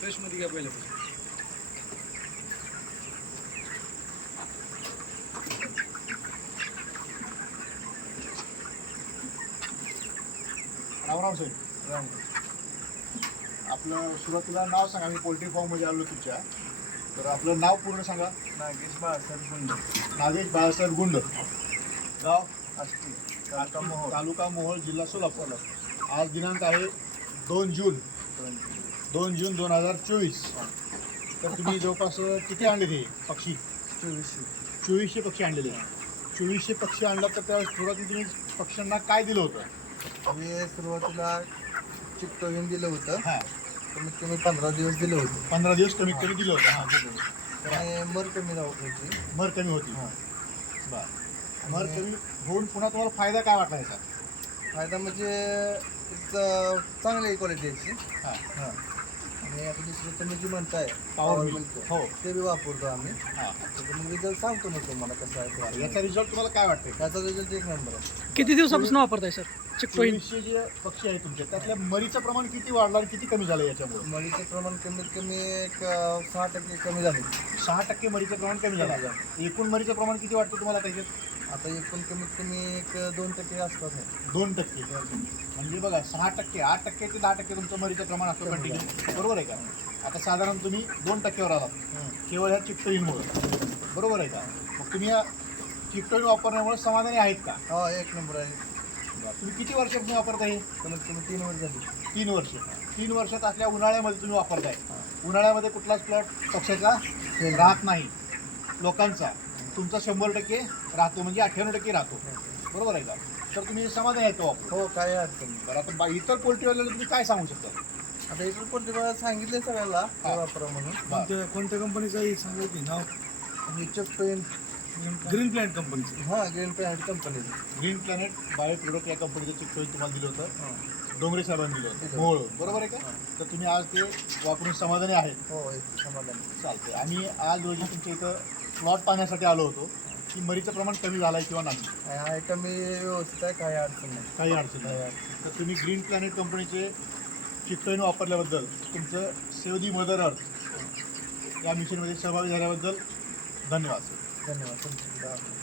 फ्रेशमध्ये घ्या पहिल्यापासून. रामराम साहेब. राम. आपलं सुरुवातीला नाव सांगा. मी पोल्ट्री फार्ममध्ये आलो तुमच्या. तर आपलं नाव पूर्ण सांगा. नागेश बाळासाहेब गुंड, नागेश बाळासाहेब गुंड, गाव आष्टी, तालुका मोहोळ. तालुका मोहोळ, जिल्हा सोलापूर. आज दिनांक आहे 2 जून 2024. तर तुम्ही जवळपास किती आणले ते पक्षी? 2400 पक्षी आणलेले. 2400 पक्षी आणला. तर त्या सुरुवातीला तुम्ही पक्ष्यांना काय दिलं होतं? मी सुरुवातीला चिकटोविन दिलं होतं. हां, कमीत कमी 15 दिवस दिलं होतं. 15 दिवस कमीत कमी दिलं होतं. हां, त्याने मर कमी राहत होती. मर कमी होती. हां. बरं. मर कमी होऊन पुन्हा तुम्हाला फायदा काय वाटला याचा? फायदा म्हणजे चांगली क्वालिटी याची. हां, हां. आणि आता दुसरं तुम्ही जी म्हणताय पॉवर मिल्क, मिल्क. हो. ते बी वापरतो आम्ही. हां. त्याचं मग रिझल्ट सांगतो ना तुम्हाला कसं आहे ते. याचा रिझल्ट तुम्हाला काय वाटतंय? त्याचा रिझल्ट एक नंबर आहे. किती दिवसापासून वापरताय सर चिकटोइन? 2400 जे पक्षी आहेत तुमचे, त्यातल्या मरीचं प्रमाण किती वाढलं आणि किती कमी झालं याच्यामुळे? मळीचं प्रमाण कमीत कमी एक 6% कमी झाले. 6% मरीचं प्रमाण कमी झालं. एकूण मरीचं प्रमाण किती वाटतं तुम्हाला त्याच्यात? आता एकूण कमीत कमी एक 2% आसपास आहे. 2%. म्हणजे बघा, 6%, 8% ते 10% तुमचं मरीचं प्रमाण असतं कंटिन्यू. बरोबर आहे का? आता साधारण तुम्ही 2%वर आलात केवळ ह्या चिकटोईनमुळे. बरोबर आहे का? मग तुम्ही या चिकटोईन वापरण्यामुळे समाधानी आहेत का? हा, एक नंबर आहे. तुम्ही किती वर्षापासून वापरता हे? कमीत कमी 3 वर्ष झाली. 3 वर्ष. 3 वर्षात असल्या उन्हाळ्यामध्ये तुम्ही वापरताय. उन्हाळ्यामध्ये कुठलाच प्लॉट पक्षाचा राहत नाही. लोकांचा तुमचा 100% राहतो, म्हणजे 98% राहतो. बरोबर आहे का? तर तुम्ही समाधानी आहेत का वापरून? हो, काय अडचण नाही. बरं, आता इतर पोल्ट्रीवाल्याला तुम्ही काय सांगू शकता? आता इकडे कोणते वेळा सांगितले सगळ्याला ते वापरा म्हणून. बरं. कोणत्या कंपनीचं सांगायची नाव? आणि चिकटोइन, ग्रीन प्लॅन्ट कंपनीचं. हा, ग्रीन प्लॅनेट कंपनीचं. ग्रीन प्लॅनेट बायो प्रोडक्ट या कंपनीचं चिकटोईन तुम्हाला दिलं होतं. हां. डोंगरे साहेबांनी दिलं होतं मोहोळ. बरोबर आहे का? तर तुम्ही आज ते वापरून समाधानी आहेत. हो, एक समाधान. चालते. आम्ही आज रोजी तुमच्या इथं प्लॉट पाहण्यासाठी आलो होतो की मरीचं प्रमाण कमी झालं आहे किंवा नाही. आहे कमी व्यवस्थित आहे, काही अडचण नाही. काही अडचण नाही. तर तुम्ही ग्रीन प्लॅनेट कंपनीचे चिकटोईन वापरल्याबद्दल तुमचं सेव्ह दी मदर अर्थ या मिशनमध्ये सहभागी झाल्याबद्दल धन्यवाद सर. धन्यवाद तुमचे.